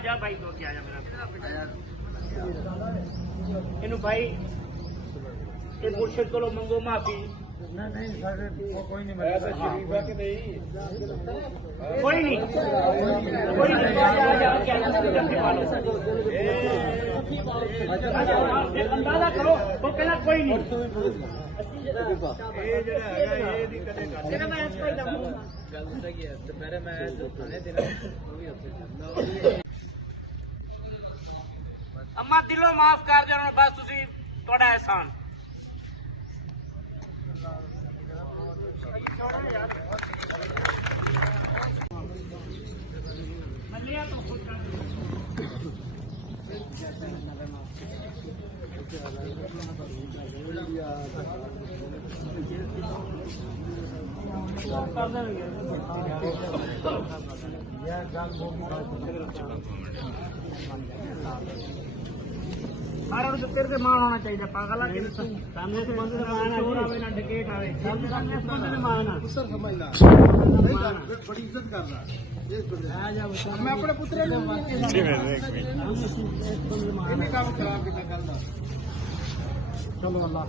जा भाई तो क्या जा मेरा इनू भाई ये मुर्शिद को मंगो माफी नहीं कोई नहीं कोई नहीं अंदाजा करो तो कहना कोई नहीं अम्मा दिलों माफ कर दे बस तुसी थोड़ा एहसान सारा तेरे से मान होना चाहिए पागल सामने से बंद आवे ना डकेट आवे सामने से बंद ने मारना पुत्र समझना बड़ी इज्जत करना मैं अपने पुत्र काम खराब कर चलो अल्लाह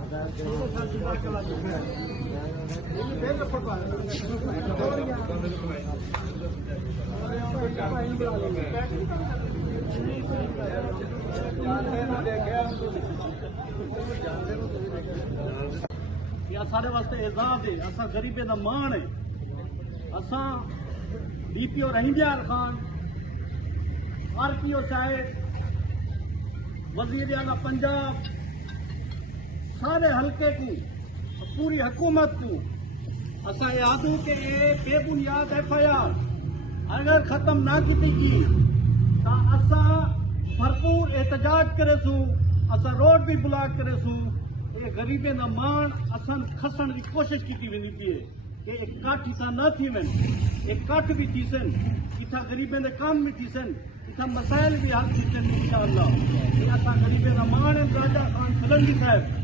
सारे वास्ते एजाज है असा गरीबे का मान है असा डीपीओ रहीमयार खान आरपीओ साहिब वजीर आला पंजाब सारे हल्के को पूरी हुकूमत को असा यादू के बेबुनियाद FIR अगर खत्म ना की गई तो असा भरपूर एहतजाज करे सू असा रोड भी ब्लॉक करे सू ये गरीबे ना मान असन खसन की कोशिश की वेंदी पई कि एक काठ इतना न थी वन एक काठ भी थी सन इतना गरीबे ने काम भी थी सन इतना मसाइल भी हल थी सन इंशाअल्लाह असा गरीबे ना मान राजा खान सोलंकी साहब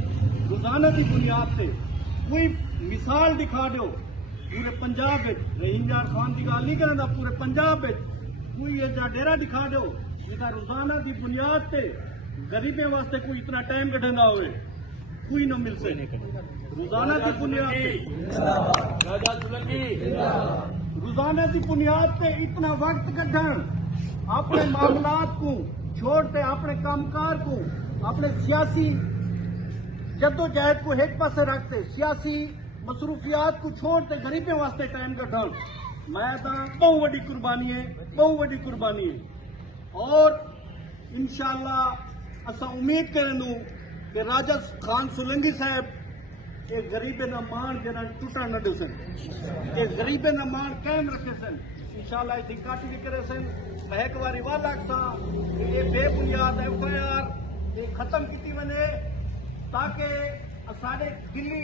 रोजाना की बुनियाद से कोई मिसाल दिखा दो पूरे पंजाब रहीमयार खान की गल नहीं करना पूरे पंजाब कोई ऐसा डेरा दिखा दो जिसका रोजाना की बुनियाद से गरीबे वास्ते कोई इतना टाइम कढ़ना हो कोई न मिल सके रोजाना की बुनियाद रोजाना की बुनियाद से इतना वक्त कढ़न अपने मामलात को छोड़ते अपने कामकार को अपने सियासी जद्दोजहद को एक पासे रखते सियासी मसरूफियात को छोड़ते गरीबे वास्ते टाइम कढ़न मैं तो बहुत बड़ी कुर्बानी है और इंशाअल्लाह असा उम्मीद करें कि राजा खान सोलंकी साहब एक गरीबे ना मान जना टूटा न दे सन एक गरीबे ना मान कायम रखे सन इंशाअल्लाह इतनी काटी भी करे सन एक बारी वाला सा ये बेबुनियाद FIR ये खत्म की वने ताकि साढ़े दिल्ली